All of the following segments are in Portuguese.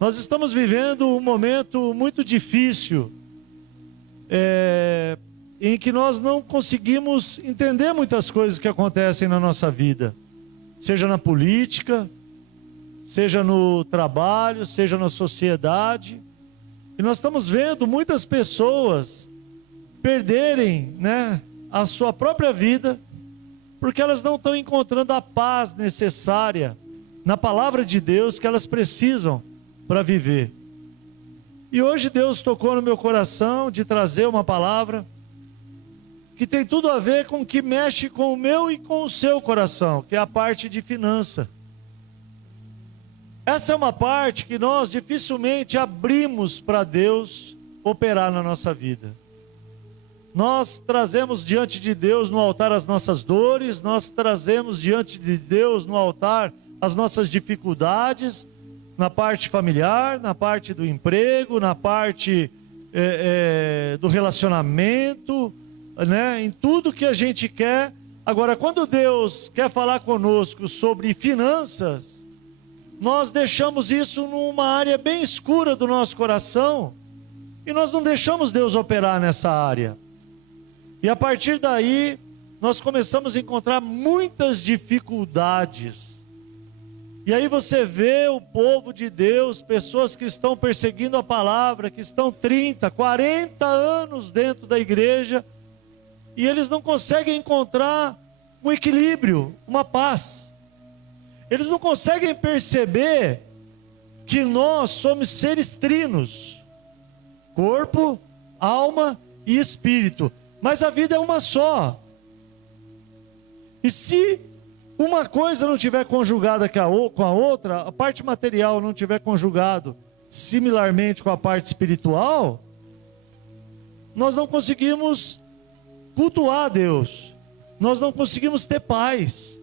Nós estamos vivendo um momento muito difícil, em que nós não conseguimos entender muitas coisas que acontecem na nossa vida, seja na política, seja no trabalho, seja na sociedade. E nós estamos vendo muitas pessoas perderem, a sua própria vida, porque elas não estão encontrando a paz necessária na palavra de Deus que elas precisam para viver. E hoje Deus tocou no meu coração de trazer uma palavra que tem tudo a ver com o que mexe com o meu e com o seu coração, que é a parte de finança. Essa é uma parte que nós dificilmente abrimos para Deus operar na nossa vida. Nós trazemos diante de Deus no altar as nossas dores, nós trazemos diante de Deus no altar as nossas dificuldades, na parte familiar, na parte do emprego, na parte do relacionamento, em tudo que a gente quer. Agora, quando Deus quer falar conosco sobre finanças, nós deixamos isso numa área bem escura do nosso coração e nós não deixamos Deus operar nessa área. E a partir daí, nós começamos a encontrar muitas dificuldades. E aí você vê o povo de Deus, pessoas que estão perseguindo a palavra, que estão 30, 40 anos dentro da igreja, e eles não conseguem encontrar um equilíbrio, uma paz. Eles não conseguem perceber que nós somos seres trinos, corpo, alma e espírito, mas a vida é uma só. E se uma coisa não tiver conjugada com a outra, a parte material não tiver conjugado similarmente com a parte espiritual, nós não conseguimos cultuar a Deus, nós não conseguimos ter paz.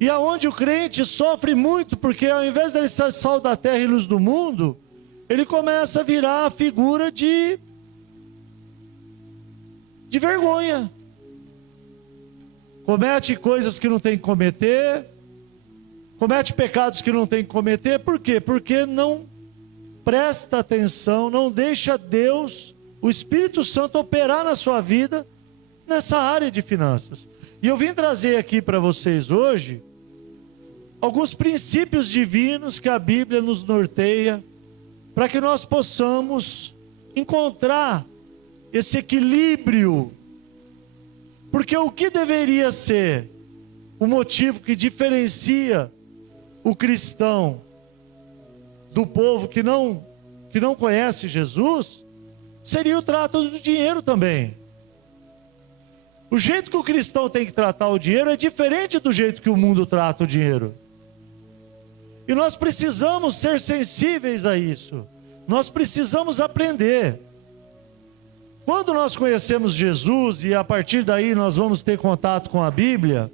E aonde o crente sofre muito, porque ao invés de ele ser sal da terra e luz do mundo, ele começa a virar a figura de vergonha. Comete coisas que não tem que cometer, comete pecados que não tem que cometer. Por quê? Porque não presta atenção, não deixa Deus, o Espírito Santo, operar na sua vida nessa área de finanças. E eu vim trazer aqui para vocês hoje alguns princípios divinos que a Bíblia nos norteia, para que nós possamos encontrar esse equilíbrio. Porque o que deveria ser o motivo que diferencia o cristão do povo que não conhece Jesus, seria o trato do dinheiro também. O jeito que o cristão tem que tratar o dinheiro é diferente do jeito que o mundo trata o dinheiro. E nós precisamos ser sensíveis a isso. Nós precisamos aprender. Quando nós conhecemos Jesus e a partir daí nós vamos ter contato com a Bíblia,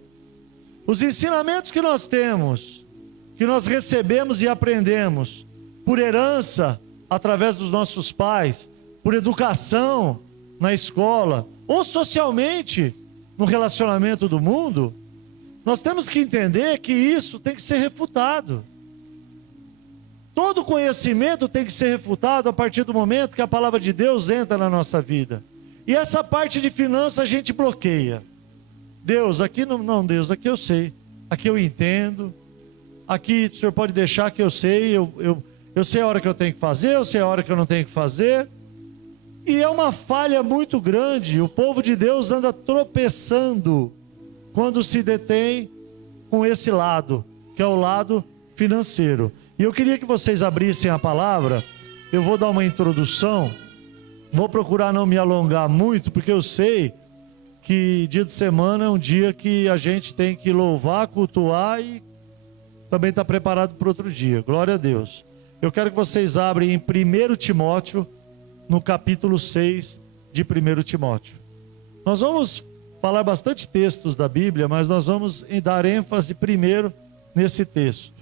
os ensinamentos que nós temos, que nós recebemos e aprendemos por herança através dos nossos pais, por educação na escola ou socialmente no relacionamento do mundo, nós temos que entender que isso tem que ser refutado. Todo conhecimento tem que ser refutado a partir do momento que a palavra de Deus entra na nossa vida. E essa parte de finanças a gente bloqueia. Deus, aqui não, Deus, aqui eu sei. Aqui eu entendo. Aqui o Senhor pode deixar que eu sei. Eu sei a hora que eu tenho que fazer, eu sei a hora que eu não tenho que fazer. E é uma falha muito grande. O povo de Deus anda tropeçando quando se detém com esse lado, que é o lado financeiro. E eu queria que vocês abrissem a palavra. Eu vou dar uma introdução. Vou procurar não me alongar muito, porque eu sei que dia de semana é um dia que a gente tem que louvar, cultuar e também está preparado para outro dia. Glória a Deus. Eu quero que vocês abrem em 1 Timóteo, no capítulo 6 de 1 Timóteo. Nós vamos falar bastante textos da Bíblia, mas nós vamos dar ênfase primeiro nesse texto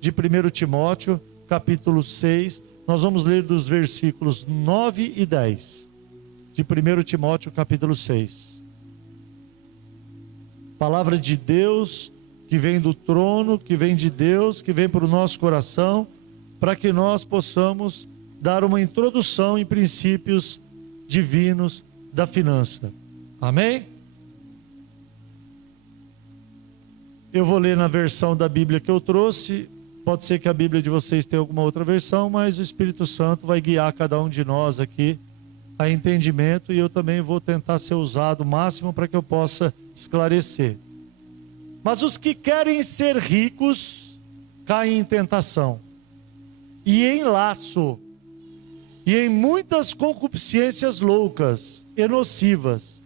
de 1 Timóteo, capítulo 6, nós vamos ler dos versículos 9 e 10, de 1 Timóteo, capítulo 6. Palavra de Deus, que vem do trono, que vem de Deus, que vem para o nosso coração, para que nós possamos dar uma introdução em princípios divinos da finança. Amém? Eu vou ler na versão da Bíblia que eu trouxe. Pode ser que a Bíblia de vocês tenha alguma outra versão, mas o Espírito Santo vai guiar cada um de nós aqui a entendimento, e eu também vou tentar ser usado o máximo para que eu possa esclarecer. Mas os que querem ser ricos caem em tentação, e em laço, e em muitas concupiscências loucas e nocivas,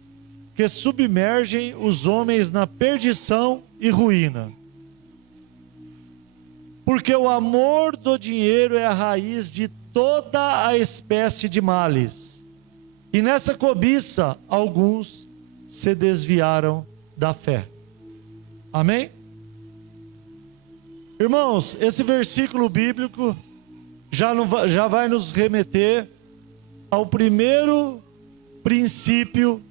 que submergem os homens na perdição e ruína. Porque o amor do dinheiro é a raiz de toda a espécie de males. E nessa cobiça, alguns se desviaram da fé. Amém? Irmãos, esse versículo bíblico já vai nos remeter ao primeiro princípio,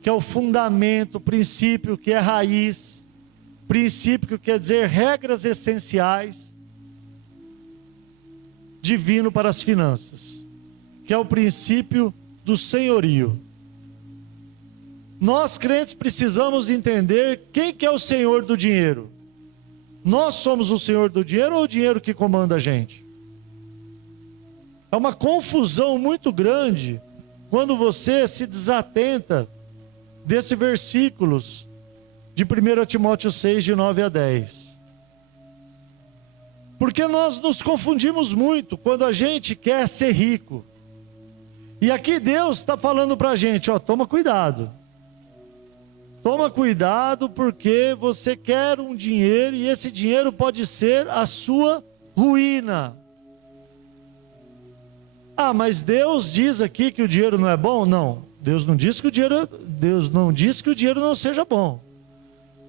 que é o fundamento, princípio que é raiz, princípio que quer dizer regras essenciais, divino para as finanças, que é o princípio do senhorio. Nós crentes precisamos entender quem que é o senhor do dinheiro. Nós somos o senhor do dinheiro ou o dinheiro que comanda a gente? É uma confusão muito grande quando você se desatenta desses versículos de 1 Timóteo 6, de 9 a 10. Porque nós nos confundimos muito quando a gente quer ser rico. E aqui Deus está falando para a gente, toma cuidado. Toma cuidado, porque você quer um dinheiro e esse dinheiro pode ser a sua ruína. Mas Deus diz aqui que o dinheiro não é bom? Não, Deus não diz que o dinheiro não seja bom.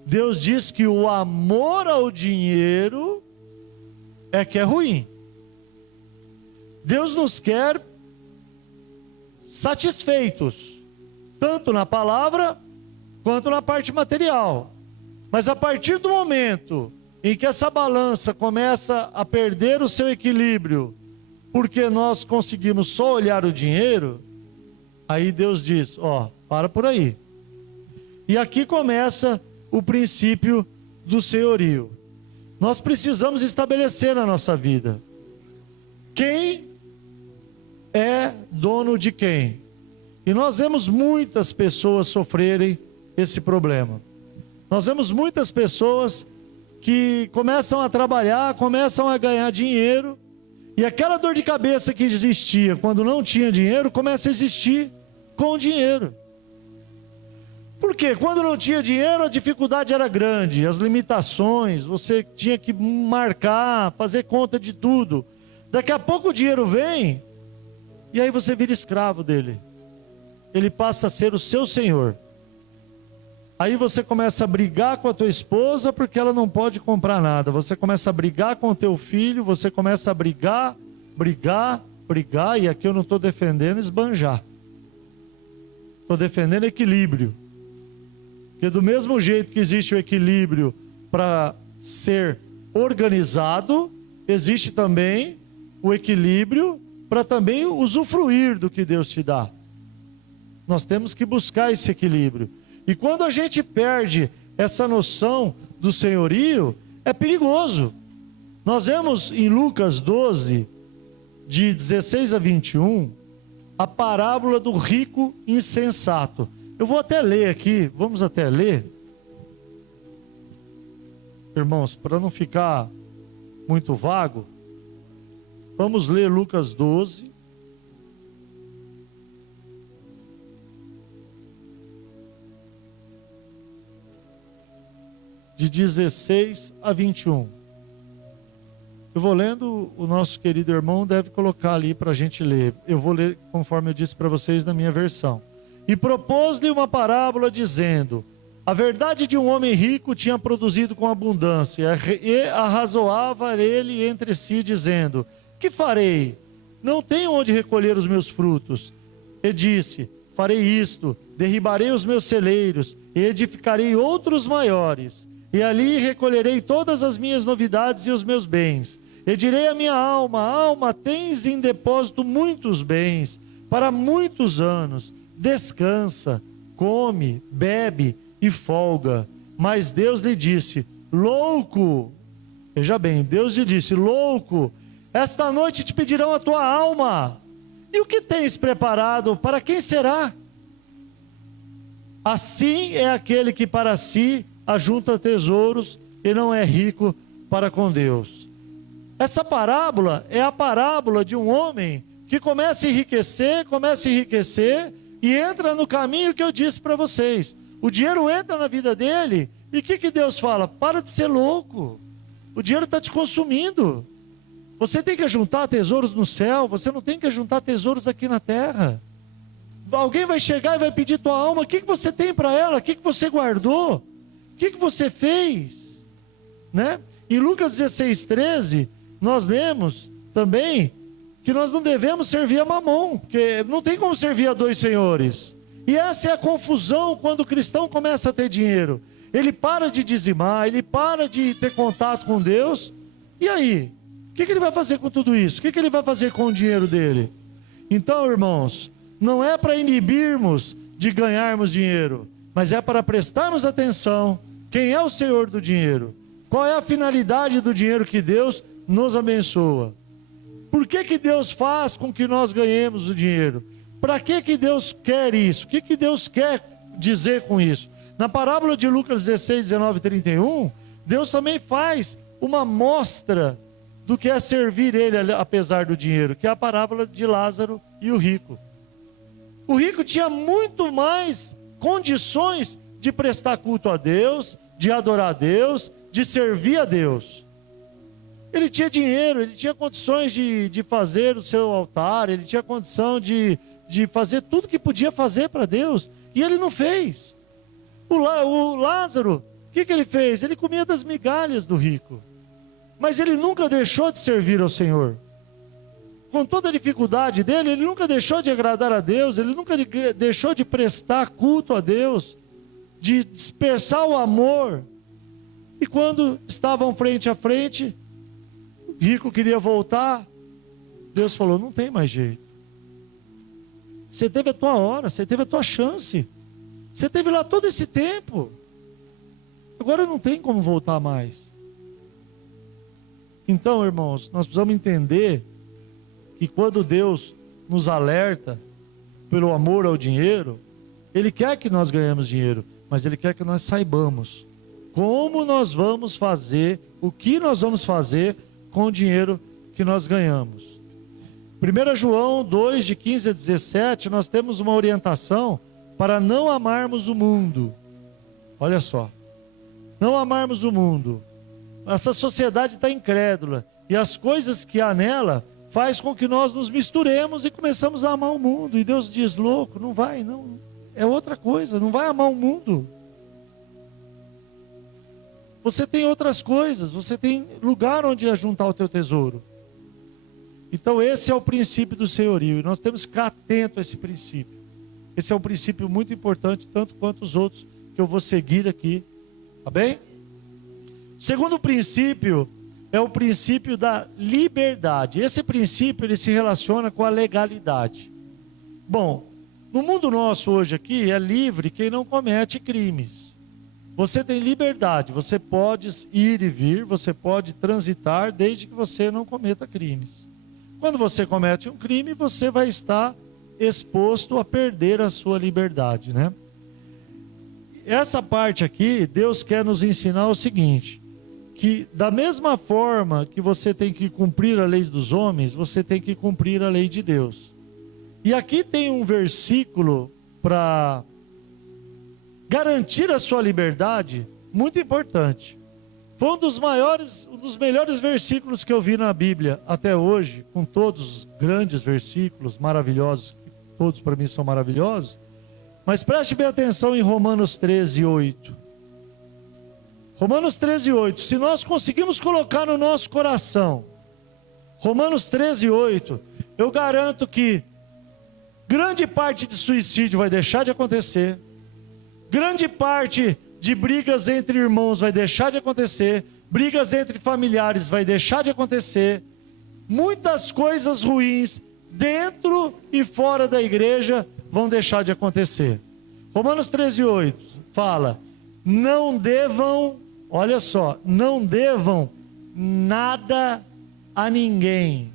Deus diz que o amor ao dinheiro é que é ruim. Deus nos quer satisfeitos, tanto na palavra quanto na parte material. Mas a partir do momento em que essa balança começa a perder o seu equilíbrio, porque nós conseguimos só olhar o dinheiro, aí Deus diz, para por aí. E aqui começa o princípio do senhorio. Nós precisamos estabelecer na nossa vida quem é dono de quem. E nós vemos muitas pessoas sofrerem esse problema. Nós vemos muitas pessoas que começam a trabalhar, começam a ganhar dinheiro, e aquela dor de cabeça que existia quando não tinha dinheiro, começa a existir com o dinheiro. Por quê? Quando não tinha dinheiro, a dificuldade era grande, as limitações, você tinha que marcar, fazer conta de tudo. Daqui a pouco o dinheiro vem, e aí você vira escravo dele. Ele passa a ser o seu senhor. Aí você começa a brigar com a tua esposa porque ela não pode comprar nada. Você começa a brigar com o teu filho, você começa a brigar, e aqui eu não estou defendendo esbanjar. Estou defendendo equilíbrio. Porque do mesmo jeito que existe o equilíbrio para ser organizado, existe também o equilíbrio para também usufruir do que Deus te dá. Nós temos que buscar esse equilíbrio. E quando a gente perde essa noção do senhorio, é perigoso. Nós vemos em Lucas 12, de 16 a 21, a parábola do rico insensato. Eu vou até ler aqui, vamos até ler. Irmãos, para não ficar muito vago, vamos ler Lucas 12. De 16 a 21. Eu vou lendo, o nosso querido irmão deve colocar ali para a gente ler. Eu vou ler conforme eu disse para vocês na minha versão. E propôs-lhe uma parábola dizendo: a verdade de um homem rico tinha produzido com abundância, e arrazoava ele entre si dizendo: que farei? Não tenho onde recolher os meus frutos. E disse: farei isto, derribarei os meus celeiros e edificarei outros maiores, e ali recolherei todas as minhas novidades e os meus bens. E direi à minha alma: alma, tens em depósito muitos bens, para muitos anos. Descansa, come, bebe e folga. Mas Deus lhe disse: louco, veja bem, Deus lhe disse: louco, esta noite te pedirão a tua alma. E o que tens preparado, para quem será? Assim é aquele que para si ajunta tesouros e não é rico para com Deus. Essa parábola é a parábola de um homem que começa a enriquecer e entra no caminho que eu disse para vocês. O dinheiro entra na vida dele e o que Deus fala? Para de ser louco, o dinheiro está te consumindo. Você tem que juntar tesouros no céu, você não tem que juntar tesouros aqui na terra. Alguém vai chegar e vai pedir tua alma: o que você tem para ela? O que você guardou? O que você fez? Né? Em Lucas 16:13, nós lemos também que nós não devemos servir a Mamon, porque não tem como servir a dois senhores. E essa é a confusão quando o cristão começa a ter dinheiro. Ele para de dizimar, ele para de ter contato com Deus, e aí? O que ele vai fazer com tudo isso? O que ele vai fazer com o dinheiro dele? Então, irmãos, não é para inibirmos de ganharmos dinheiro, mas é para prestarmos atenção quem é o Senhor do dinheiro. Qual é a finalidade do dinheiro que Deus nos abençoa? Por que Deus faz com que nós ganhemos o dinheiro? Para que Deus quer isso? O que Deus quer dizer com isso? Na parábola de Lucas 16, 19 e 31, Deus também faz uma mostra do que é servir Ele apesar do dinheiro, que é a parábola de Lázaro e o rico. O rico tinha muito mais condições de prestar culto a Deus, de adorar a Deus, de servir a Deus. Ele tinha dinheiro, ele tinha condições de fazer o seu altar, ele tinha condição de fazer tudo que podia fazer para Deus, e ele não fez. O Lázaro, o que ele fez? Ele comia das migalhas do rico, mas ele nunca deixou de servir ao Senhor. Com toda a dificuldade dele, ele nunca deixou de agradar a Deus, ele nunca deixou de prestar culto a Deus, de dispersar o amor. E quando estavam frente a frente, o rico queria voltar, Deus falou: não tem mais jeito. Você teve a tua hora, você teve a tua chance, você teve lá todo esse tempo, agora não tem como voltar mais. Então, irmãos, nós precisamos entender que quando Deus nos alerta pelo amor ao dinheiro, Ele quer que nós ganhemos dinheiro, mas Ele quer que nós saibamos como nós vamos fazer, o que nós vamos fazer com o dinheiro que nós ganhamos. 1 João 2, de 15 a 17, nós temos uma orientação para não amarmos o mundo. Olha só, não amarmos o mundo. Essa sociedade está incrédula, e as coisas que há nela faz com que nós nos misturemos e começamos a amar o mundo. E Deus diz: louco, não vai, não, é outra coisa, não vai amar o mundo. Você tem outras coisas, você tem lugar onde ajuntar o teu tesouro. Então esse é o princípio do senhorio, e nós temos que ficar atento a esse princípio. Esse é um princípio muito importante, tanto quanto os outros que eu vou seguir aqui, tá bem? O segundo princípio é o princípio da liberdade. Esse princípio ele se relaciona com a legalidade. Bom, no mundo nosso hoje aqui é livre quem não comete crimes. Você tem liberdade, você pode ir e vir, você pode transitar desde que você não cometa crimes. Quando você comete um crime, você vai estar exposto a perder a sua liberdade, né? Essa parte aqui, Deus quer nos ensinar o seguinte: que da mesma forma que você tem que cumprir a lei dos homens, você tem que cumprir a lei de Deus. E aqui tem um versículo para garantir a sua liberdade, muito importante. Foi um dos melhores versículos que eu vi na Bíblia até hoje, com todos os grandes versículos maravilhosos, todos para mim são maravilhosos. Mas preste bem atenção em Romanos 13, 8. Romanos 13, 8. Se nós conseguimos colocar no nosso coração Romanos 13, 8, eu garanto que grande parte de suicídio vai deixar de acontecer, grande parte de brigas entre irmãos vai deixar de acontecer, brigas entre familiares vai deixar de acontecer, muitas coisas ruins dentro e fora da igreja vão deixar de acontecer. Romanos 13:8 fala: não devam, olha só, não devam nada a ninguém,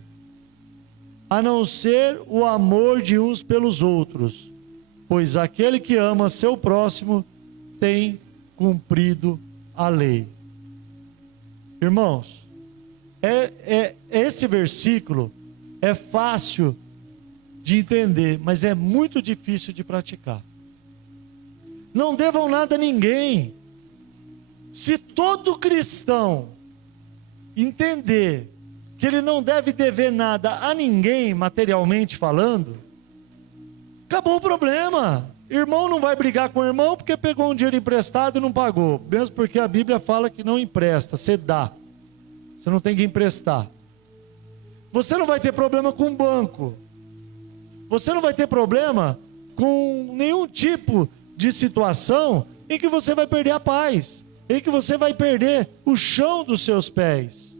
a não ser o amor de uns pelos outros, pois aquele que ama seu próximo tem cumprido a lei. Irmãos, esse versículo é fácil de entender, mas é muito difícil de praticar. Não devam nada a ninguém. Se todo cristão entender que ele não deve dever nada a ninguém, materialmente falando, acabou o problema. Irmão não vai brigar com o irmão porque pegou um dinheiro emprestado e não pagou. Mesmo porque a Bíblia fala que não empresta, você dá. Você não tem que emprestar. Você não vai ter problema com o banco. Você não vai ter problema com nenhum tipo de situação em que você vai perder a paz, em que você vai perder o chão dos seus pés.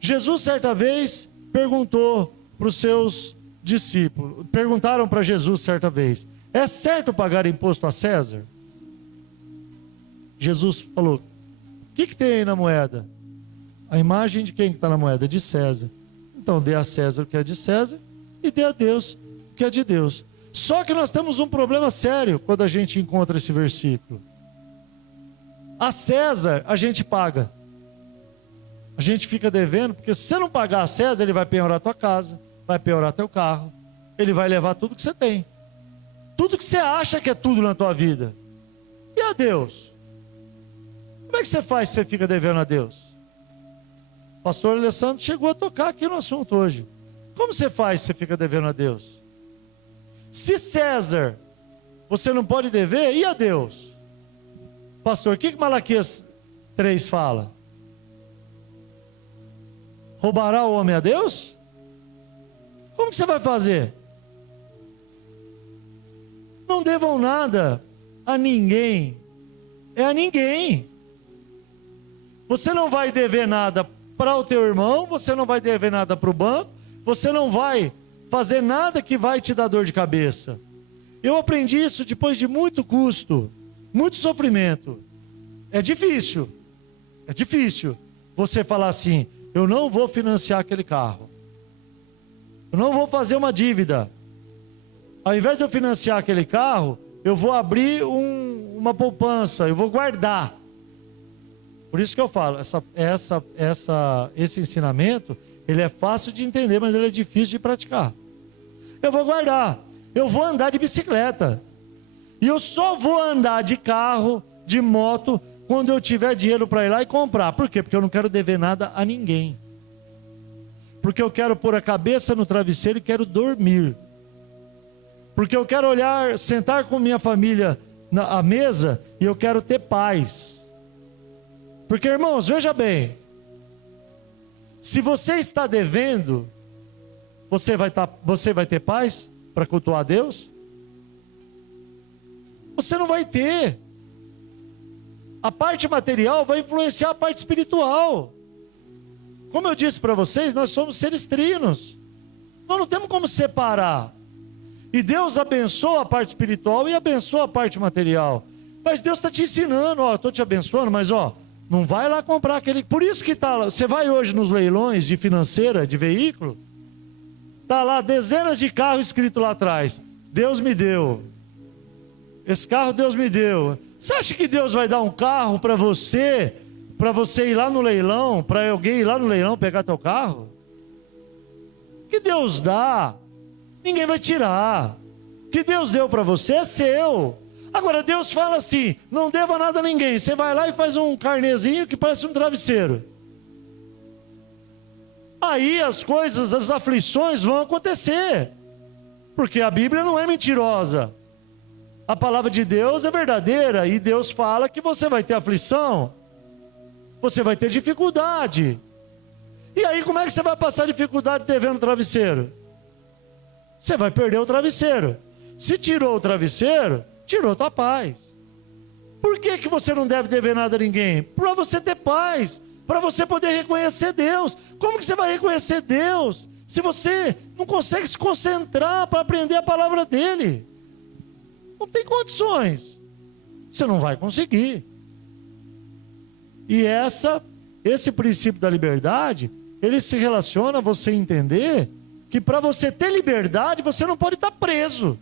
Jesus, certa vez, perguntou para os seus discípulos, perguntaram para Jesus certa vez: é certo pagar imposto a César? Jesus falou: o que tem aí na moeda? A imagem de quem está na moeda? De César. Então dê a César o que é de César e dê a Deus o que é de Deus. Só que nós temos um problema sério quando a gente encontra esse versículo. A César a gente paga. A gente fica devendo, porque se você não pagar a César, ele vai penhorar a tua casa, vai penhorar teu carro, ele vai levar tudo que você tem. Tudo que você acha que é tudo na tua vida. E a Deus? Como é que você faz se você fica devendo a Deus? O pastor Alessandro chegou a tocar aqui no assunto hoje. Como você faz se você fica devendo a Deus? Se César você não pode dever, e a Deus? Pastor, o que Malaquias 3 fala? Roubará o homem a Deus? Como que você vai fazer? Não devam nada a ninguém. É a ninguém. Você não vai dever nada para o teu irmão, você não vai dever nada para o banco, você não vai fazer nada que vai te dar dor de cabeça. Eu aprendi isso depois de muito custo, muito sofrimento. É difícil você falar assim: eu não vou financiar aquele carro, eu não vou fazer uma dívida. Ao invés de eu financiar aquele carro, eu vou abrir uma poupança, eu vou guardar. Por isso que eu falo, esse ensinamento, ele é fácil de entender, mas ele é difícil de praticar. Eu vou guardar, eu vou andar de bicicleta, e eu só vou andar de carro, de moto, quando eu tiver dinheiro para ir lá e comprar. Por quê? Porque eu não quero dever nada a ninguém. Porque eu quero pôr a cabeça no travesseiro e quero dormir. Porque eu quero sentar com minha família à mesa e eu quero ter paz. Porque, irmãos, veja bem, se você está devendo, você vai ter paz para cultuar a Deus? Você não vai ter. A parte material vai influenciar a parte espiritual. Como eu disse para vocês, nós somos seres trinos. Nós não temos como separar. E Deus abençoa a parte espiritual e abençoa a parte material. Mas Deus está te ensinando, ó, eu estou te abençoando, mas ó, não vai lá comprar aquele... Por isso que tá lá, você vai hoje nos leilões de financeira, de veículo, tá lá dezenas de carros escrito lá atrás: Deus me deu. Esse carro Deus me deu. Você acha que Deus vai dar um carro para você ir lá no leilão, para alguém ir lá no leilão pegar teu carro? Que Deus dá, ninguém vai tirar. O que Deus deu para você é seu. Agora Deus fala assim: não deva nada a ninguém. Você vai lá e faz um carnezinho que parece um travesseiro. Aí as coisas, as aflições vão acontecer. Porque a Bíblia não é mentirosa. A palavra de Deus é verdadeira. E Deus fala que você vai ter aflição, você vai ter dificuldade. E aí como é que você vai passar dificuldade devendo travesseiro? Você vai perder o travesseiro. Se tirou o travesseiro, tirou tua paz. Por que que você não deve dever nada a ninguém? Para você ter paz, para você poder reconhecer Deus. Como que você vai reconhecer Deus se você não consegue se concentrar para aprender a palavra dele? Não tem condições. Você não vai conseguir. E esse princípio da liberdade, ele se relaciona a você entender que para você ter liberdade, você não pode estar preso.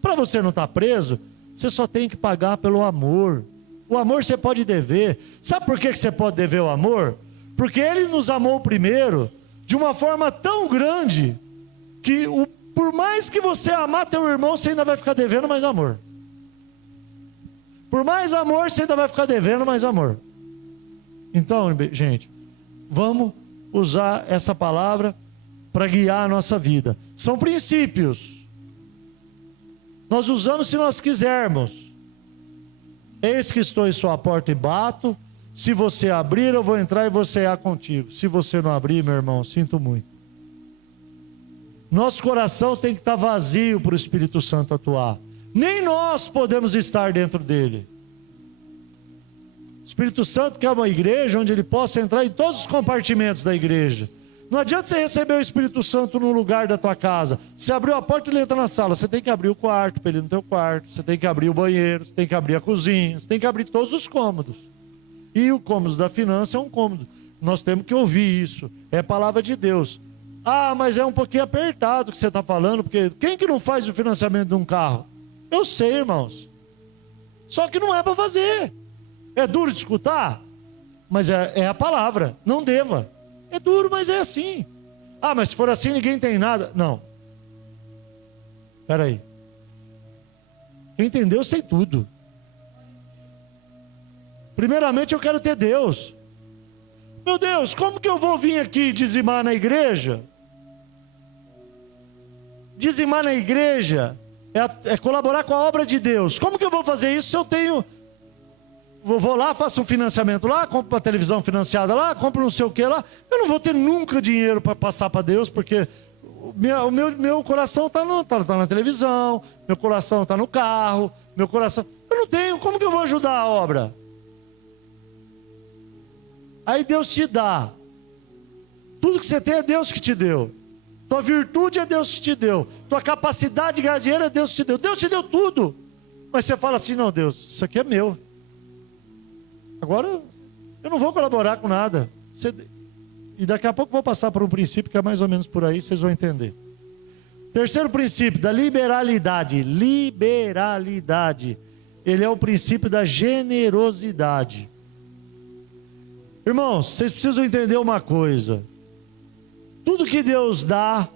Para você não estar preso, você só tem que pagar pelo amor. O amor você pode dever. Sabe por que você pode dever o amor? Porque ele nos amou primeiro, de uma forma tão grande, que por mais que você amar teu irmão, você ainda vai ficar devendo mais amor. Por mais amor, você ainda vai ficar devendo mais amor. Então, gente, vamos usar essa palavra para guiar a nossa vida. São princípios. Nós usamos se nós quisermos. Eis que estou em sua porta e bato. Se você abrir, eu vou entrar e vou cear contigo. Se você não abrir, meu irmão, sinto muito. Nosso coração tem que estar vazio para o Espírito Santo atuar. Nem nós podemos estar dentro dele. O Espírito Santo quer uma igreja onde ele possa entrar em todos os compartimentos da igreja. Não adianta você receber o Espírito Santo no lugar da tua casa. Você abriu a porta e ele entra na sala. Você tem que abrir o quarto para ele ir no teu quarto. Você tem que abrir o banheiro. Você tem que abrir a cozinha. Você tem que abrir todos os cômodos. E o cômodo da finança é um cômodo. Nós temos que ouvir isso. É palavra de Deus. Ah, mas é um pouquinho apertado o que você está falando. Porque quem que não faz o financiamento de um carro? Eu sei, irmãos. Só que não é para fazer. É duro de escutar? Mas é a palavra. Não deva. É duro, mas é assim. Ah, mas se for assim ninguém tem nada. Não. Espera aí. Quem tem Deus tem tudo. Primeiramente eu quero ter Deus. Meu Deus, como que eu vou vir aqui dizimar na igreja? Dizimar na igreja é colaborar com a obra de Deus. Como que eu vou fazer isso se eu tenho... Vou lá, faço um financiamento lá, compro uma televisão financiada lá, compro não sei o que lá. Eu não vou ter nunca dinheiro para passar para Deus, porque o meu coração está na televisão, meu coração está no carro, meu coração... Eu não tenho, como que eu vou ajudar a obra? Aí Deus te dá. Tudo que você tem é Deus que te deu. Tua virtude é Deus que te deu. Tua capacidade de ganhar dinheiro é Deus que te deu. Deus te deu tudo. Mas você fala assim, não, Deus, isso aqui é meu. Agora, eu não vou colaborar com nada. E daqui a pouco eu vou passar por um princípio que é mais ou menos por aí, vocês vão entender. Terceiro princípio, da liberalidade. Liberalidade. Ele é o princípio da generosidade. Irmãos, vocês precisam entender uma coisa. Tudo que Deus dá,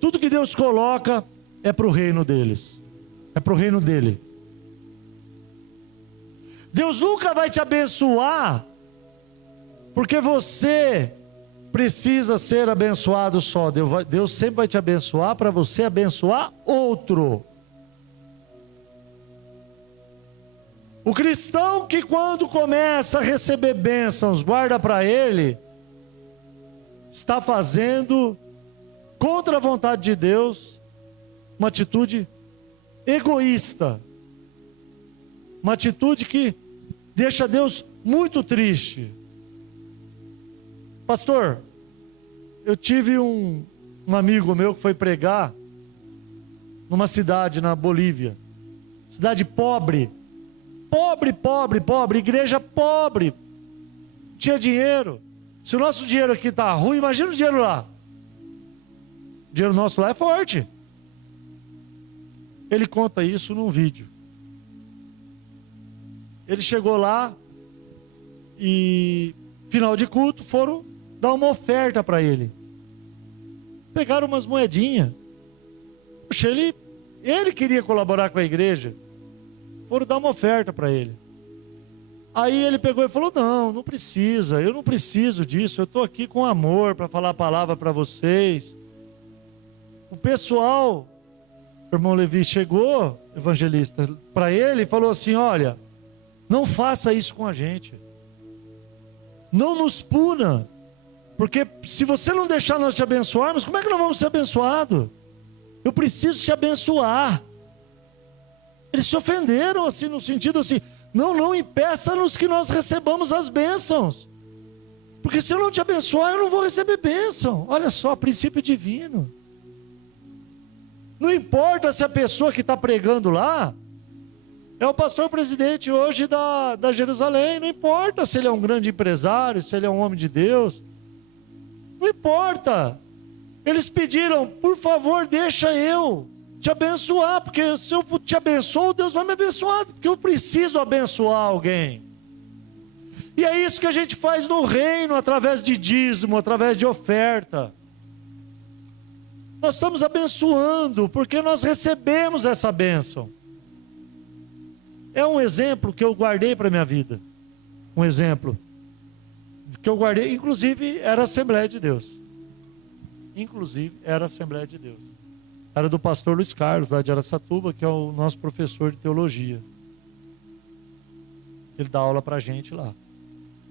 tudo que Deus coloca, é para o reino deles. É para o reino dele. Deus nunca vai te abençoar porque você precisa ser abençoado só. Deus sempre vai te abençoar para você abençoar outro. O cristão que quando começa a receber bênçãos, guarda para ele, está fazendo contra a vontade de Deus uma atitude egoísta. Uma atitude que deixa Deus muito triste. Pastor, eu tive um amigo meu que foi pregar numa cidade na Bolívia. Cidade pobre. Pobre, igreja pobre. Não tinha dinheiro. Se o nosso dinheiro aqui está ruim, imagina o dinheiro lá. O dinheiro nosso lá é forte. Ele conta isso num vídeo. Ele chegou lá e, final de culto, foram dar uma oferta para ele. Pegaram umas moedinhas. Poxa, ele queria colaborar com a igreja. Foram dar uma oferta para ele. Aí ele pegou e falou, não precisa, eu não preciso disso, eu estou aqui com amor para falar a palavra para vocês. O pessoal, o irmão Levi chegou, evangelista, para ele e falou assim, olha, não faça isso com a gente. Não nos puna. Porque se você não deixar nós te abençoarmos, como é que nós vamos ser abençoados? Eu preciso te abençoar. Eles se ofenderam assim, no sentido assim, Não impeça-nos que nós recebamos as bênçãos. Porque se eu não te abençoar, eu não vou receber bênção. Olha só, princípio divino. Não importa se a pessoa que está pregando lá é o pastor presidente hoje da Jerusalém. Não importa se ele é um grande empresário, se ele é um homem de Deus. Não importa. Eles pediram, por favor, deixa eu te abençoar. Porque se eu te abençoo, Deus vai me abençoar. Porque eu preciso abençoar alguém. E é isso que a gente faz no reino, através de dízimo, através de oferta. Nós estamos abençoando, porque nós recebemos essa bênção. É um exemplo que eu guardei para a minha vida. Um exemplo que eu guardei, inclusive era a Assembleia de Deus. Inclusive era a Assembleia de Deus. Era do pastor Luiz Carlos, lá de Araçatuba, que é o nosso professor de teologia. Ele dá aula para a gente lá.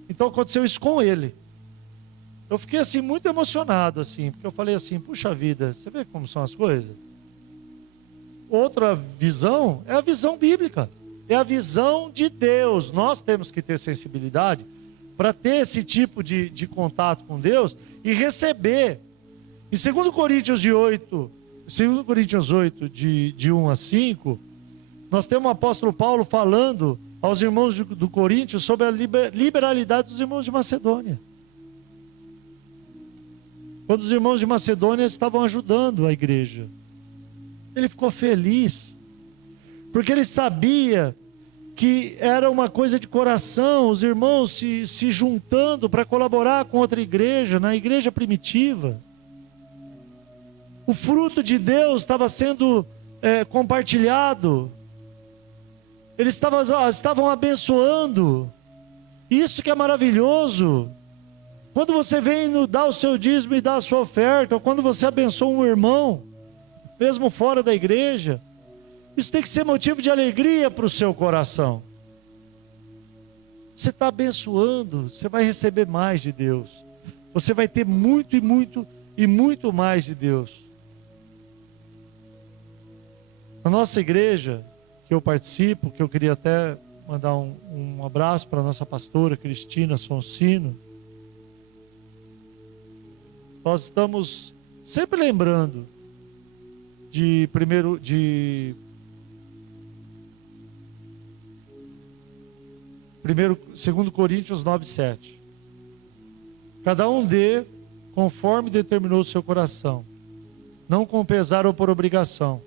Então aconteceu isso com ele. Eu fiquei assim muito emocionado assim, porque eu falei assim, puxa vida, você vê como são as coisas? Outra visão é a visão bíblica, é a visão de Deus. Nós temos que ter sensibilidade para ter esse tipo de contato com Deus e receber. Em 2 Coríntios 8, de 1 a 5, nós temos o apóstolo Paulo falando aos irmãos do Coríntios sobre a liberalidade dos irmãos de Macedônia. Quando os irmãos de Macedônia estavam ajudando a igreja, ele ficou feliz, porque ele sabia que era uma coisa de coração, os irmãos se juntando para colaborar com outra igreja, na igreja primitiva. O fruto de Deus estava sendo compartilhado. Eles estavam abençoando. Isso que é maravilhoso. Quando você vem dar o seu dízimo e dar a sua oferta, ou quando você abençoa um irmão, mesmo fora da igreja, isso tem que ser motivo de alegria para o seu coração. Você está abençoando, você vai receber mais de Deus. Você vai ter muito e muito e muito mais de Deus. A nossa igreja, que eu participo, que eu queria até mandar um abraço para a nossa pastora Cristina Sonsino. Nós estamos sempre lembrando de 2 Coríntios 9:7. Cada um dê conforme determinou o seu coração, não com pesar ou por obrigação,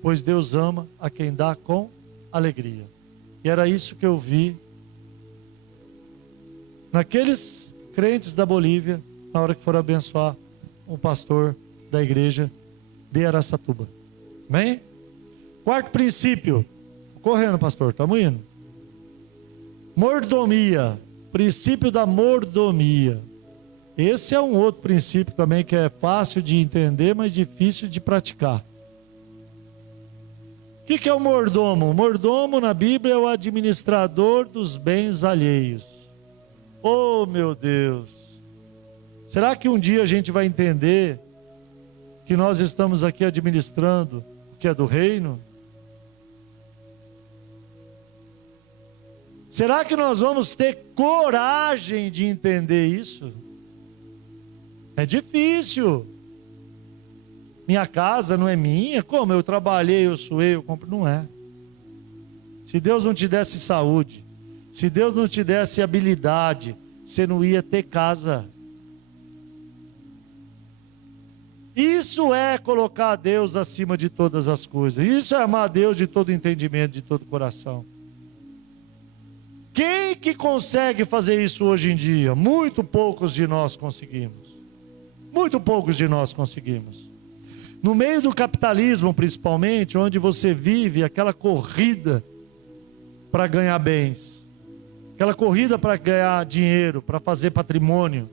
pois Deus ama a quem dá com alegria. E era isso que eu vi naqueles crentes da Bolívia, na hora que foram abençoar um pastor da igreja de Araçatuba. Amém? Quarto princípio. Correndo, pastor, estamos indo. Mordomia. Princípio da mordomia. Esse é um outro princípio também que é fácil de entender, mas difícil de praticar. O que é o mordomo? O mordomo na Bíblia é o administrador dos bens alheios. Oh, meu Deus! Será que um dia a gente vai entender que nós estamos aqui administrando o que é do reino? Será que nós vamos ter coragem de entender isso? É difícil. Minha casa não é minha. Como? Eu trabalhei, eu suei, eu comprei. Não é. Se Deus não te desse saúde, se Deus não te desse habilidade, você não ia ter casa. Isso é colocar Deus acima de todas as coisas. Isso é amar a Deus de todo entendimento, de todo coração. Quem que consegue fazer isso hoje em dia? Muito poucos de nós conseguimos. Muito poucos de nós conseguimos. No meio do capitalismo, principalmente, onde você vive aquela corrida para ganhar bens, aquela corrida para ganhar dinheiro, para fazer patrimônio.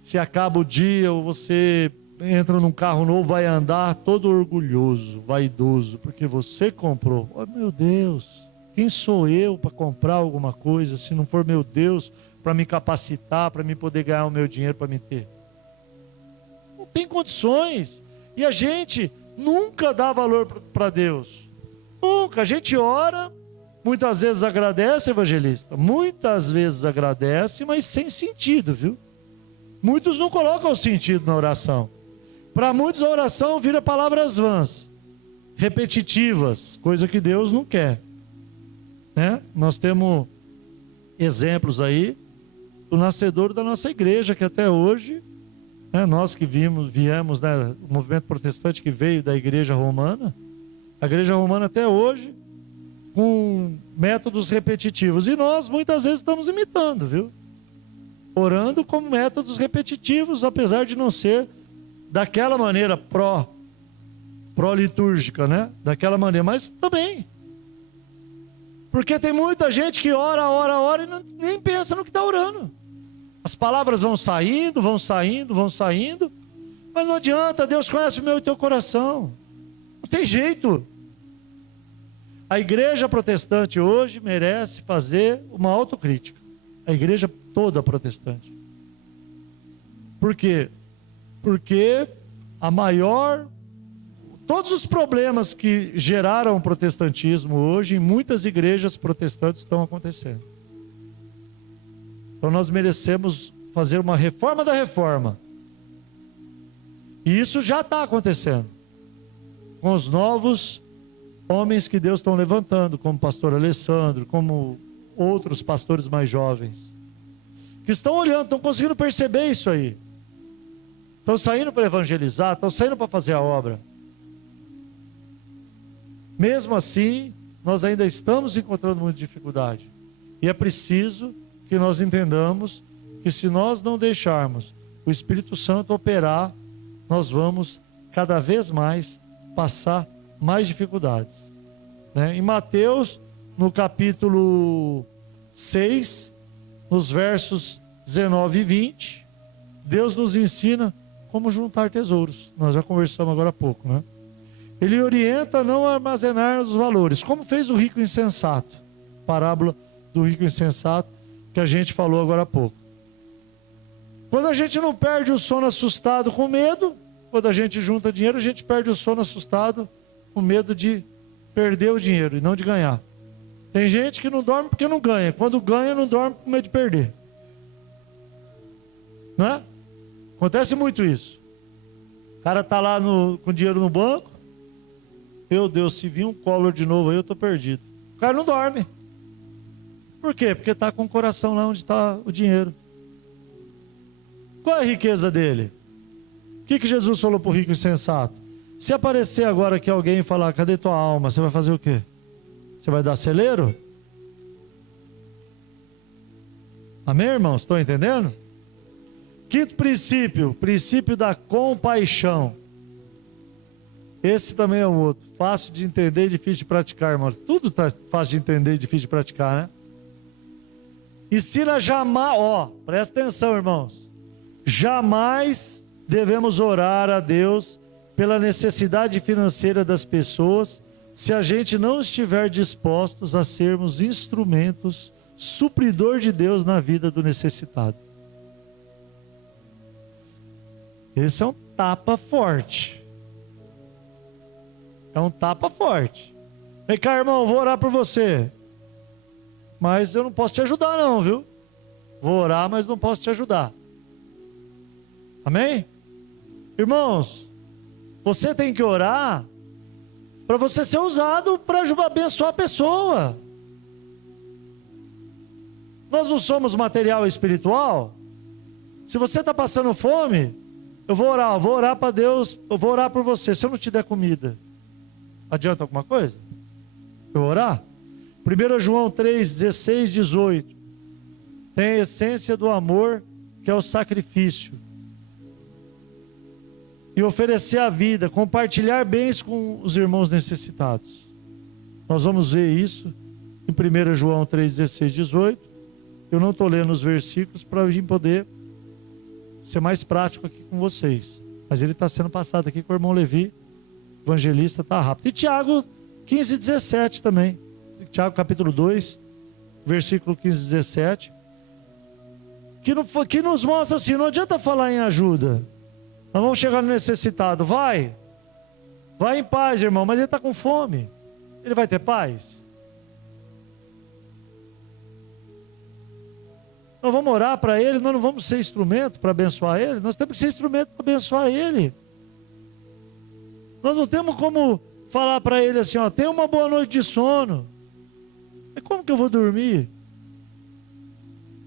Se acaba o dia, ou você entra num carro novo, vai andar todo orgulhoso, vaidoso, porque você comprou. Oh, meu Deus, quem sou eu para comprar alguma coisa, se não for meu Deus, para me capacitar, para me poder ganhar o meu dinheiro para me ter? Não tem condições. E a gente nunca dá valor para Deus. Nunca. A gente ora, Muitas vezes agradece, evangelista. Muitas vezes agradece, mas sem sentido, viu? Muitos não colocam o sentido na oração. Para muitos a oração vira palavras vãs, repetitivas, coisa que Deus não quer, né? Nós temos exemplos aí do nascedor da nossa igreja, que até hoje, né, nós que viemos, né, o movimento protestante que veio da igreja romana, a igreja romana até hoje, com métodos repetitivos. E nós muitas vezes estamos imitando, viu? Orando com métodos repetitivos, apesar de não ser daquela maneira pró-litúrgica, né? Daquela maneira, mas também. Porque tem muita gente que ora e nem pensa no que está orando. As palavras vão saindo, mas não adianta, Deus conhece o meu e o teu coração. Não tem jeito. A igreja protestante hoje merece fazer uma autocrítica. A igreja toda protestante. Por quê? Porque todos os problemas que geraram o protestantismo hoje, em muitas igrejas protestantes estão acontecendo. Então nós merecemos fazer uma reforma da reforma. E isso já está acontecendo. Com os novos homens que Deus está levantando, como o pastor Alessandro, como outros pastores mais jovens, que estão olhando, estão conseguindo perceber isso aí. Estão saindo para evangelizar, estão saindo para fazer a obra. Mesmo assim, nós ainda estamos encontrando muita dificuldade. E é preciso que nós entendamos que se nós não deixarmos o Espírito Santo operar, nós vamos cada vez mais passar mais dificuldades, né? Em Mateus, no capítulo 6, nos versos 19 e 20, Deus nos ensina como juntar tesouros. Nós já conversamos agora há pouco, né? Ele orienta a não armazenar os valores, como fez o rico insensato. Parábola do rico insensato que a gente falou agora há pouco. Quando a gente não perde o sono assustado com medo, quando a gente junta dinheiro, a gente perde o sono assustado com medo de perder o dinheiro e não de ganhar. Tem gente que não dorme porque não ganha. Quando ganha, não dorme com medo de perder. Não é? Acontece muito isso. O cara está lá com dinheiro no banco. Meu Deus, se vir um Collor de novo aí, eu estou perdido. O cara não dorme. Por quê? Porque está com o coração lá onde está o dinheiro. Qual é a riqueza dele? O que Jesus falou para o rico insensato? Se aparecer agora aqui alguém e falar, cadê tua alma? Você vai fazer o quê? Você vai dar celeiro? Amém, irmãos? Estão entendendo? Quinto princípio, princípio da compaixão. Esse também é um outro. Fácil de entender e difícil de praticar, irmãos. Tudo tá fácil de entender e difícil de praticar, né? Ensina jamais, presta atenção, irmãos. Jamais devemos orar a Deus pela necessidade financeira das pessoas se a gente não estiver dispostos a sermos instrumentos supridor de Deus na vida do necessitado. Esse é um tapa forte. É um tapa forte. Vem cá, irmão, vou orar por você. Mas eu não posso te ajudar não, viu? Vou orar, mas não posso te ajudar. Amém? Irmãos, você tem que orar para você ser usado para abençoar a pessoa. Nós não somos material espiritual. Se você está passando fome, eu vou orar para Deus, eu vou orar por você. Se eu não te der comida, adianta alguma coisa? Eu orar? 1 João 3, 16, 18. Tem a essência do amor, que é o sacrifício. E oferecer a vida, compartilhar bens com os irmãos necessitados. Nós vamos ver isso em 1 João 3, 16, 18. Eu não estou lendo os versículos para vir poder ser mais prático aqui com vocês. Mas ele está sendo passado aqui com o irmão Levi, evangelista, está rápido. E Tiago 15, 17 também. Tiago capítulo 2, versículo 15, 17. Que nos mostra assim, não adianta falar em ajuda. Nós vamos chegar no necessitado. Vai em paz, irmão, mas ele está com fome. Ele vai ter paz? Nós vamos orar para ele, nós não vamos ser instrumento para abençoar ele, nós temos que ser instrumento para abençoar ele. Nós não temos como falar para ele assim, ó, tenha uma boa noite de sono. E como que eu vou dormir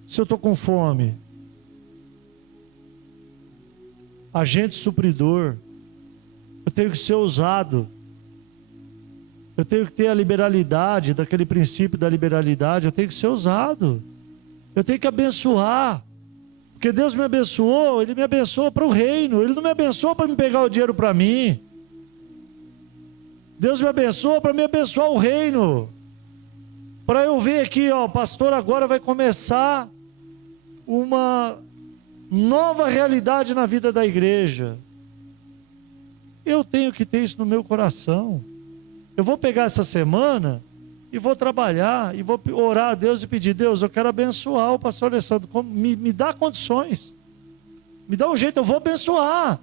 se eu estou com fome? Agente supridor. Eu tenho que ser ousado. Eu tenho que ter a liberalidade, daquele princípio da liberalidade. Eu tenho que ser ousado. Eu tenho que abençoar. Porque Deus me abençoou, Ele me abençoa para o reino. Ele não me abençoa para me pegar o dinheiro para mim. Deus me abençoa para me abençoar o reino. Para eu ver aqui, ó, o pastor agora vai começar uma nova realidade na vida da igreja. Eu tenho que ter isso no meu coração. Eu vou pegar essa semana e vou trabalhar, e vou orar a Deus e pedir, Deus, eu quero abençoar o pastor Alessandro, me dá condições, me dá um jeito, eu vou abençoar.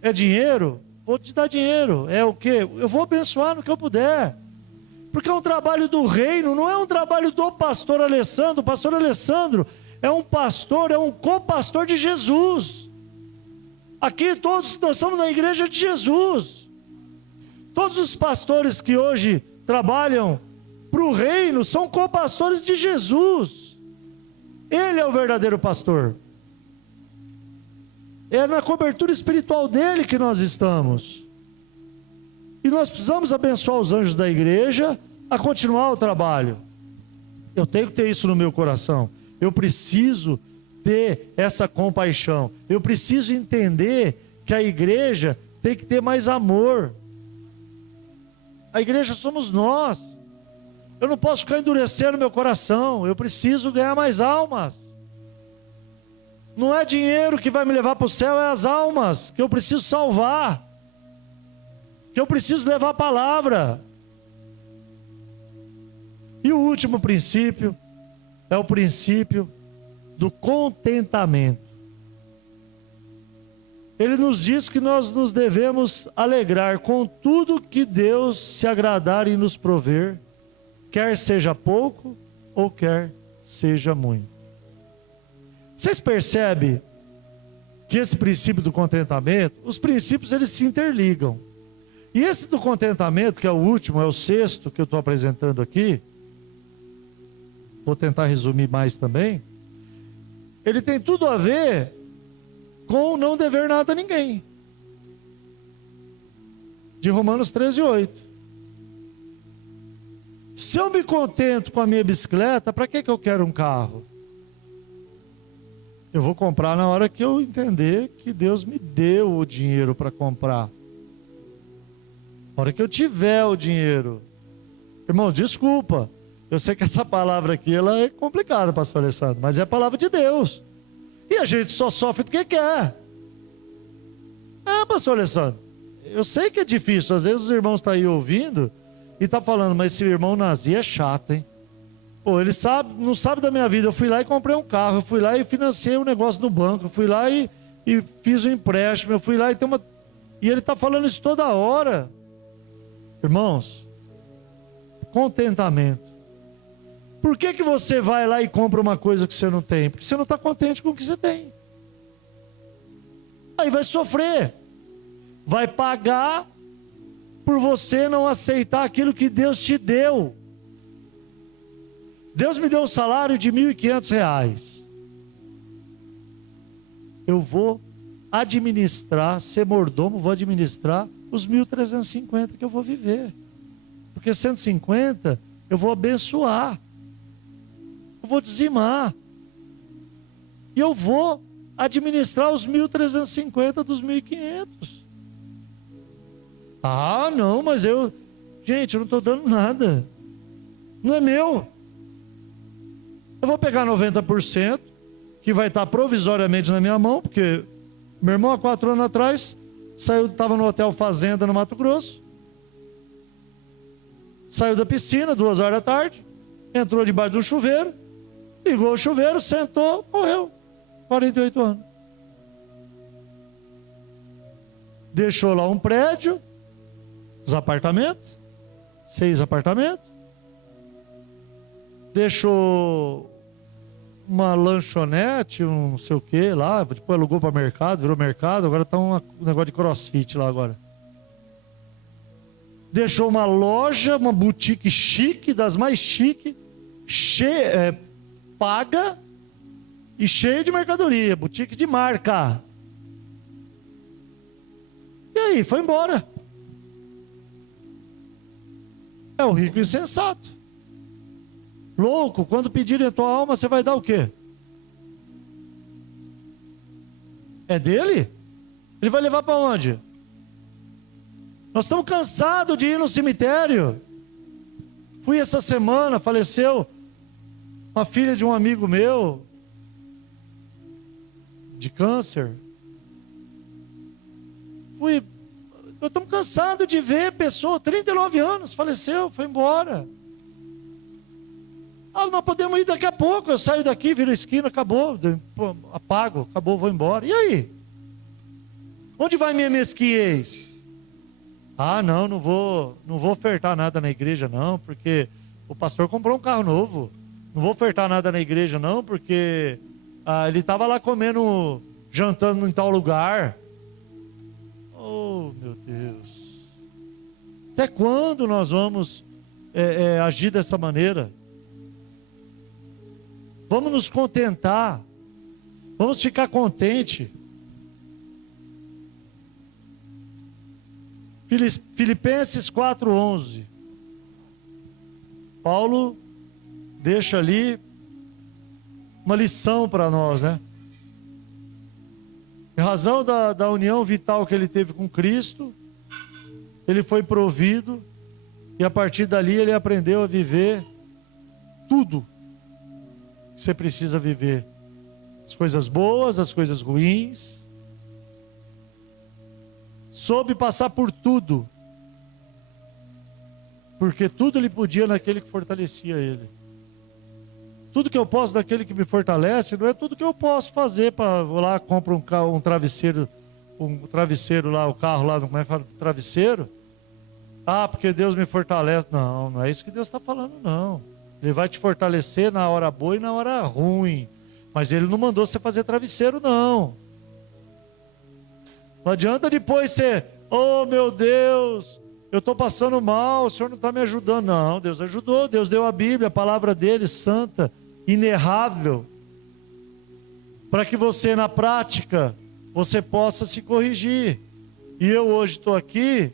É dinheiro? Vou te dar dinheiro. É o quê? Eu vou abençoar no que eu puder. Porque é um trabalho do reino, não é um trabalho do pastor Alessandro. O pastor Alessandro é um pastor, é um co-pastor de Jesus. Aqui todos nós somos na igreja de Jesus. Todos os pastores que hoje trabalham para o reino são co-pastores de Jesus. Ele é o verdadeiro pastor. É na cobertura espiritual dele que nós estamos. E nós precisamos abençoar os anjos da igreja a continuar o trabalho. Eu tenho que ter isso no meu coração. Eu preciso ter essa compaixão. Eu preciso entender que a igreja tem que ter mais amor. A igreja somos nós. Eu não posso ficar endurecendo meu coração. Eu preciso ganhar mais almas. Não é dinheiro que vai me levar para o céu, é as almas que eu preciso salvar. Que eu preciso levar a palavra. E o último princípio é o princípio do contentamento. Ele nos diz que nós nos devemos alegrar com tudo que Deus se agradar em nos prover, quer seja pouco ou quer seja muito. Vocês percebem que esse princípio do contentamento, os princípios eles se interligam. E esse do contentamento, que é o último, é o sexto que eu estou apresentando aqui, vou tentar resumir mais também, ele tem tudo a ver com não dever nada a ninguém. De Romanos 13:8. Se eu me contento com a minha bicicleta, para que eu quero um carro? Eu vou comprar na hora que eu entender que Deus me deu o dinheiro para comprar. Na hora que eu tiver o dinheiro. Irmão, desculpa. Eu sei que essa palavra aqui ela é complicada, pastor Alessandro, mas é a palavra de Deus. E a gente só sofre porque quer. Pastor Alessandro, eu sei que é difícil. Às vezes os irmãos estão aí ouvindo e estão falando, mas esse irmão nazi é chato, hein? Pô, ele não sabe da minha vida. Eu fui lá e comprei um carro. Eu fui lá e financei um negócio no banco. Eu fui lá e fiz um empréstimo. Eu fui lá e tem uma... E ele está falando isso toda hora. Irmãos, contentamento. Por que você vai lá e compra uma coisa que você não tem? Porque você não está contente com o que você tem. Aí vai sofrer. Vai pagar por você não aceitar aquilo que Deus te deu. Deus me deu um salário de R$1.500. Eu vou administrar, ser mordomo, vou administrar os 1.350 que eu vou viver. Porque 150 eu vou abençoar. Eu vou dizimar. E eu vou administrar os 1.350 dos 1.500. Ah, não, mas gente, eu não estou dando nada. Não é meu. Eu vou pegar 90%, que vai estar provisoriamente na minha mão, porque meu irmão há 4 anos atrás estava no Hotel Fazenda no Mato Grosso. Saiu da piscina, 2 horas da tarde, entrou debaixo do chuveiro, ligou o chuveiro, sentou, morreu. 48 anos. Deixou lá um prédio, os apartamentos, 6 apartamentos. Deixou uma lanchonete, um não sei o que lá, depois alugou para mercado, virou mercado, agora está um negócio de crossfit lá agora. Deixou uma loja, uma boutique chique, das mais chique, paga e cheia de mercadoria, boutique de marca. E aí, foi embora. É o rico insensato. Louco, quando pedirem a tua alma, você vai dar o quê? É dele? Ele vai levar para onde? Nós estamos cansados de ir no cemitério. Fui essa semana, faleceu uma filha de um amigo meu, de câncer. Estamos cansados de ver pessoa, 39 anos, faleceu, foi embora. Nós podemos ir daqui a pouco, eu saio daqui, viro a esquina, acabou, apago, acabou, vou embora. E aí? Onde vai minha mesquinhez? Não vou ofertar nada na igreja não, porque o pastor comprou um carro novo. Não vou ofertar nada na igreja não, porque ele estava lá comendo, jantando em tal lugar. Oh, meu Deus. Até quando nós vamos agir dessa maneira? Vamos nos contentar. Vamos ficar contente. Filipenses 4:11. Paulo deixa ali uma lição para nós, né? Em razão da união vital que ele teve com Cristo, ele foi provido e a partir dali ele aprendeu a viver tudo que você precisa viver. As coisas boas, as coisas ruins. Soube passar por tudo. Porque tudo ele podia naquele que fortalecia ele. Tudo que eu posso daquele que me fortalece, não é tudo que eu posso fazer para vou lá, compro um travesseiro lá, o carro lá, como é que fala? Travesseiro. Porque Deus me fortalece. Não é isso que Deus está falando, não. Ele vai te fortalecer na hora boa e na hora ruim. Mas Ele não mandou você fazer travesseiro, não. Não adianta depois você, oh meu Deus, eu estou passando mal, o Senhor não está me ajudando. Não, Deus ajudou, Deus deu a Bíblia, a palavra dele, santa, inerrável, para que você na prática, você possa se corrigir. E eu hoje estou aqui,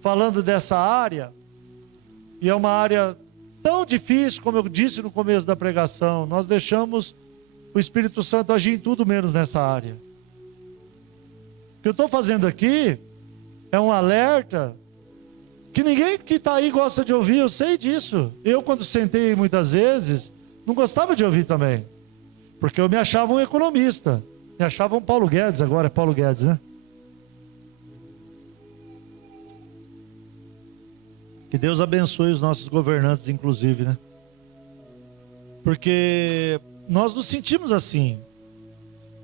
falando dessa área, e é uma área tão difícil, como eu disse no começo da pregação, nós deixamos o Espírito Santo agir em tudo menos nessa área. O que eu estou fazendo aqui é um alerta que ninguém que está aí gosta de ouvir, eu sei disso. Eu, quando sentei muitas vezes, não gostava de ouvir também, porque eu me achava um economista, me achava um Paulo Guedes, agora é Paulo Guedes, né? Que Deus abençoe os nossos governantes, inclusive, né? Porque nós nos sentimos assim.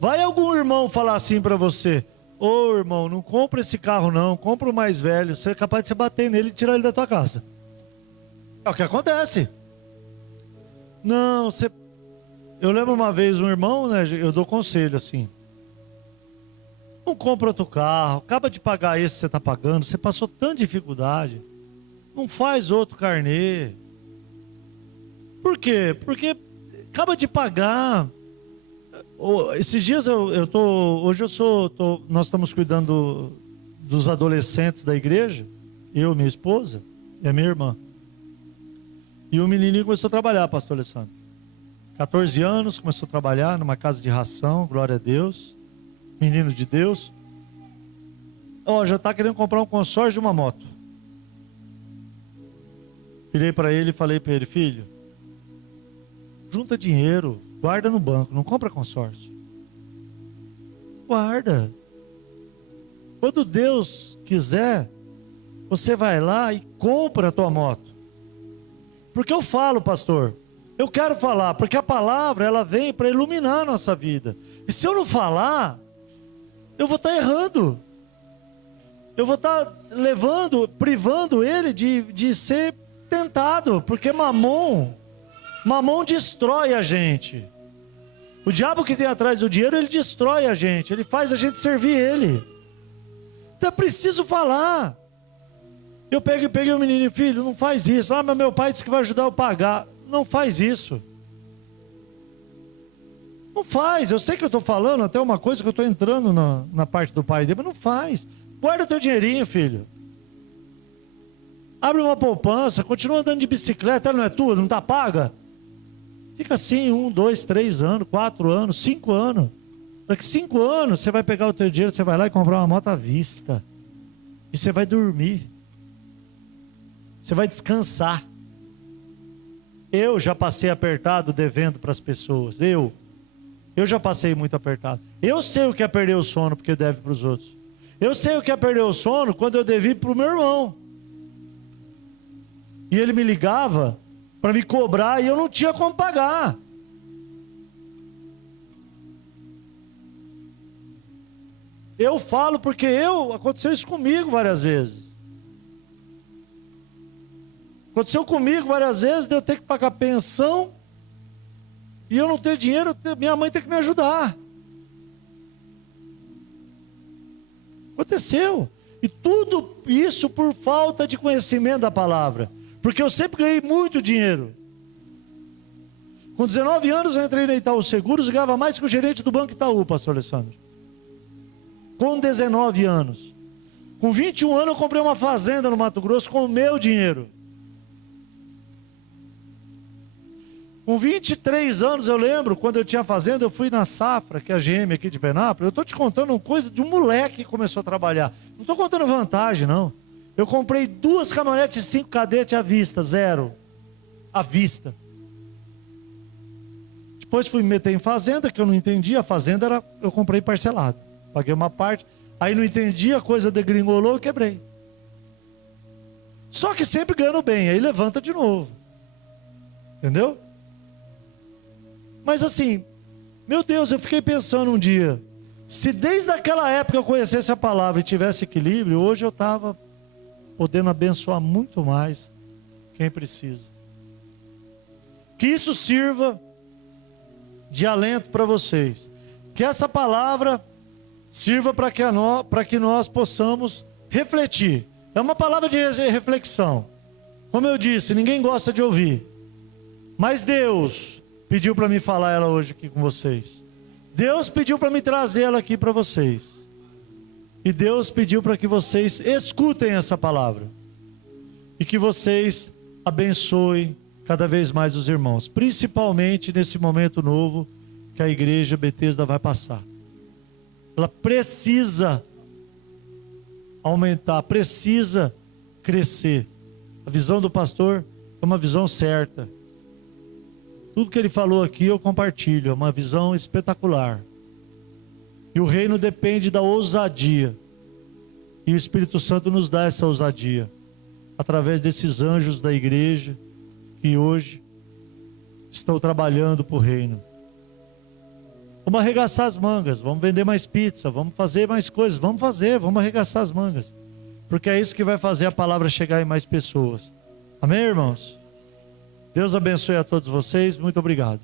Vai algum irmão falar assim para você: ô irmão, não compra esse carro não, compra o mais velho. Você é capaz de você bater nele e tirar ele da tua casa. É o que acontece. Não, você... Eu lembro uma vez um irmão, né? Eu dou conselho assim: não compra outro carro, acaba de pagar esse que você está pagando, você passou tanta dificuldade. Não faz outro carnê. Por quê? Porque acaba de pagar. Esses dias nós estamos cuidando dos adolescentes da igreja, eu, minha esposa e a minha irmã. E o menininho começou a trabalhar, pastor Alessandro. 14 anos, começou a trabalhar numa casa de ração, glória a Deus. Menino de Deus. Já está querendo comprar um consórcio de uma moto. Virei para ele e falei para ele: filho, junta dinheiro, guarda no banco, não compra consórcio. Guarda. Quando Deus quiser, você vai lá e compra a tua moto. Porque eu falo, pastor, eu quero falar, porque a palavra ela vem para iluminar a nossa vida. E se eu não falar, eu vou estar errando. Eu vou estar privando ele de ser tentado, porque mamon destrói a gente. O diabo que tem atrás do dinheiro, ele destrói a gente, ele faz a gente servir ele. Então é preciso falar. Eu peguei o menino, filho, não faz isso. Ah, mas meu pai disse que vai ajudar eu a pagar. Não faz isso. Não faz. Eu sei que eu estou falando até uma coisa que eu estou entrando na parte do pai dele, mas não faz. Guarda teu dinheirinho, filho. Abre uma poupança, continua andando de bicicleta, não é tua, não está paga? Fica assim 1, 2, 3 anos, 4 anos, 5 anos. Daqui 5 anos você vai pegar o teu dinheiro, você vai lá e comprar uma moto à vista. E você vai dormir. Você vai descansar. Eu já passei apertado devendo para as pessoas. Eu já passei muito apertado. Eu sei o que é perder o sono porque deve para os outros. Eu sei o que é perder o sono quando eu devi para o meu irmão. E ele me ligava para me cobrar e eu não tinha como pagar. Eu falo porque aconteceu isso comigo várias vezes. Aconteceu comigo várias vezes de eu ter que pagar pensão e eu não ter dinheiro, minha mãe tem que me ajudar. Aconteceu. E tudo isso por falta de conhecimento da palavra. Porque eu sempre ganhei muito dinheiro. Com 19 anos eu entrei na Itaú Seguros e ganhava mais que o gerente do Banco Itaú, pastor Alessandro. Com 19 anos. Com 21 anos eu comprei uma fazenda no Mato Grosso com o meu dinheiro. Com 23 anos eu lembro, quando eu tinha fazenda, eu fui na Safra, que é a GM aqui de Penápolis. Eu estou te contando uma coisa de um moleque que começou a trabalhar. Não estou contando vantagem, não. Eu comprei 2 caminhonetes 5 cadetes à vista, 0. À vista. Depois fui me meter em fazenda, que eu não entendia. A fazenda eu comprei parcelado. Paguei uma parte. Aí não entendi, a coisa degringolou e quebrei. Só que sempre ganhando bem. Aí levanta de novo. Entendeu? Mas assim, meu Deus, eu fiquei pensando um dia. Se desde aquela época eu conhecesse a palavra e tivesse equilíbrio, hoje eu estava podendo abençoar muito mais quem precisa. Que isso sirva de alento para vocês. Que essa palavra sirva para que nós possamos refletir. É uma palavra de reflexão. Como eu disse, ninguém gosta de ouvir. Mas Deus pediu para mim falar ela hoje aqui com vocês. Deus pediu para me trazer ela aqui para vocês. E Deus pediu para que vocês escutem essa palavra. E que vocês abençoem cada vez mais os irmãos. Principalmente nesse momento novo que a igreja Betesda vai passar. Ela precisa aumentar, precisa crescer. A visão do pastor é uma visão certa. Tudo que ele falou aqui eu compartilho. É uma visão espetacular. E o reino depende da ousadia. E o Espírito Santo nos dá essa ousadia. Através desses anjos da igreja que hoje estão trabalhando para o reino. Vamos arregaçar as mangas. Vamos vender mais pizza. Vamos fazer mais coisas. Vamos arregaçar as mangas. Porque é isso que vai fazer a palavra chegar em mais pessoas. Amém, irmãos? Deus abençoe a todos vocês. Muito obrigado.